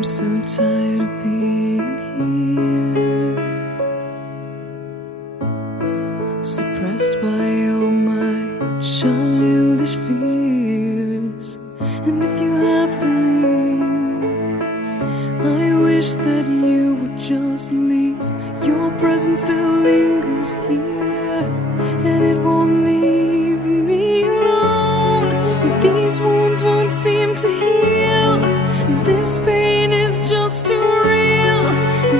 I'm so tired of being here, suppressed by all my childish fears. And if you have to leave, I wish that you would just leave. Your presence still lingers here, and it won't leave me alone. These wounds won't seem to heal. This pain is just too real.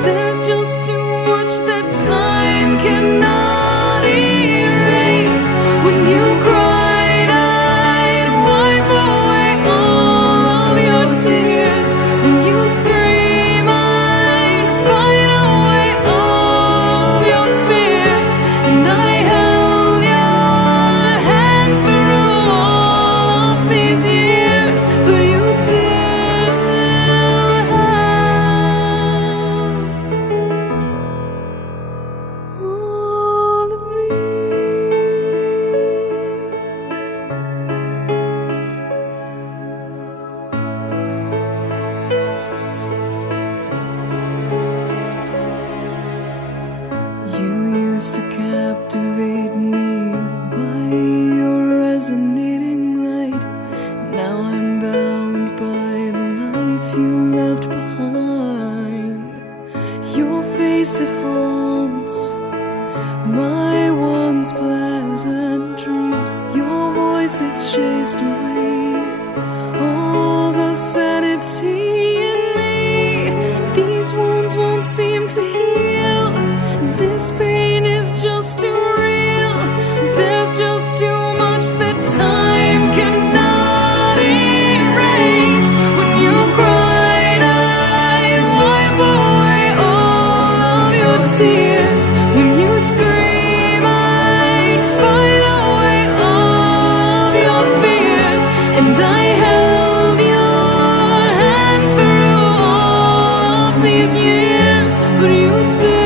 There's just too much that time cannot erase. When you cried, I'd wipe away all of your tears. When you'd scream, I'd fight away all of your fears. And I held your hand through all of these years, but you still to captivate me by your resonating light. Now I'm bound by the life you left behind. Your face, it haunts my once pleasant dreams. Your voice, it chased away all the sanity in me. These wounds won't seem to heal. This pain is just too real. There's just too much that time cannot erase. When you cried, I'd wipe away all of your tears. When you scream, I'd fight away all of your fears. And I held your hand through all of these years, but you still